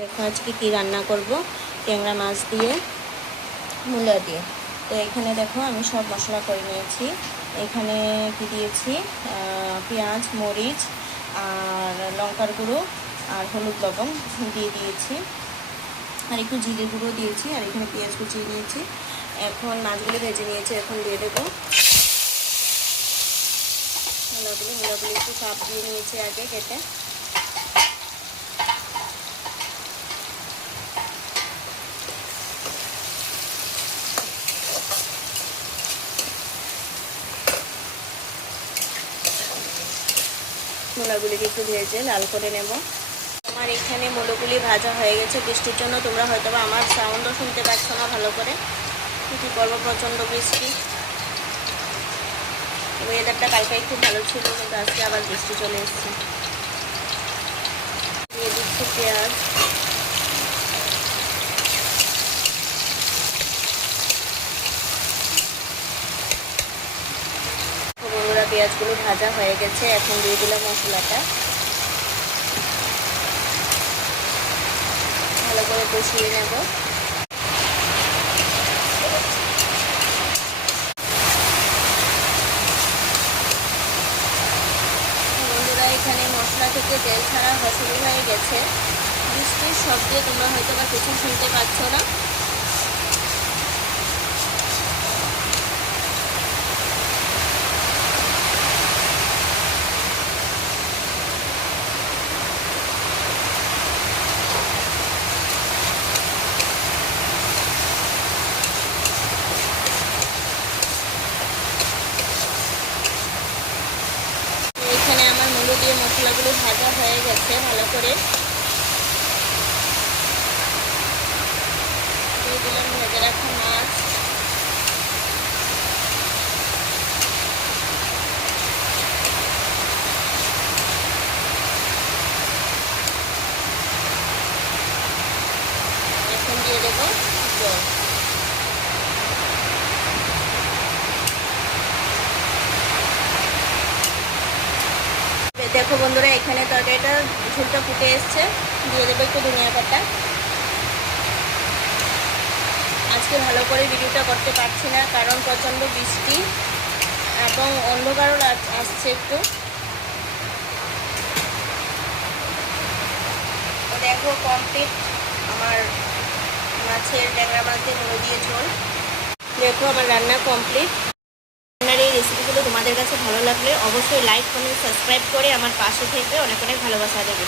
দেখো আজকে কি রান্না করব, ট্যাংরা মাছ দিয়ে মূলা দিয়ে। তো এখানে দেখো আমি সব মশলা করে নিয়েছি। এখানে কি দিয়েছি, পেঁয়াজ, মরিচ আর লঙ্কার গুঁড়ো আর হলুদ লবণ দিয়ে দিয়েছি, আর একটু জিরে গুঁড়ো দিয়েছি, আর এখানে পেঁয়াজ কুচিয়ে নিয়েছি। এখন মাছগুলো ভেজে নিয়েছি, এখন দিয়ে দেবো মূলাগুলো একটু চাপ দিয়ে নিয়েছি আগে কেটে। মূলাগুলিকে একটু ভেজে লাল করে নেব। আমার এখানে মূলগুলি ভাজা হয়ে গেছে। বৃষ্টির জন্য তোমরা হয়তো বা আমার সাউন্ডও শুনতে পাচ্ছ না ভালো করে। কী করবো, প্রচণ্ড বৃষ্টি। ওয়েদারটা কালকে একটু ভালো ছিল, কিন্তু আজকে আবার বৃষ্টি চলে এসেছে। দিয়ে দিচ্ছি পেঁয়াজ, বন্ধুরা পেঁয়াজগুলো ভাজা হয়ে গেছে। এখন দিয়ে দিলাম মশলাটা, ভালো করে কষিয়ে নেব। বন্ধুরা এখানে মশলা থেকে তেল ছাড়া শুরু হয়ে গেছে। বৃষ্টির শব্দে তোমরা হয়তো বা কিছু শুনতে পাচ্ছ না। এখানে আমার মূলো দিয়ে মশলাগুলো ভাজা হয়ে গেছে ভালো করে। দিয়ে দিলাম ভেজে রাখা মাছ, এখন দিয়ে দেবো জল। দেখো বন্ধুরা এখানে তরকারিটা ঝোলটা ফুটে এসছে। দিয়ে দেবো একটু ধনিয়া পাতা। আজকে ভালো করে ভিডিওটা করতে পারছি না, কারণ প্রচণ্ড বৃষ্টি এবং অন্ধকারও আসছে একটু। তো দেখো কমপ্লিট আমার মাছের ট্যাংরা মাছ দিয়ে মূলো দিয়ে ঝোল। দেখো আমার রান্না কমপ্লিট। রান্নার এই রেসিপিগুলো তোমাদের কাছে ভালো লাগলে অবশ্যই লাইক, কমেন্ট, সাবস্ক্রাইব করে আমার পাশে থেকে অনেক অনেক ভালোবাসা দেবে।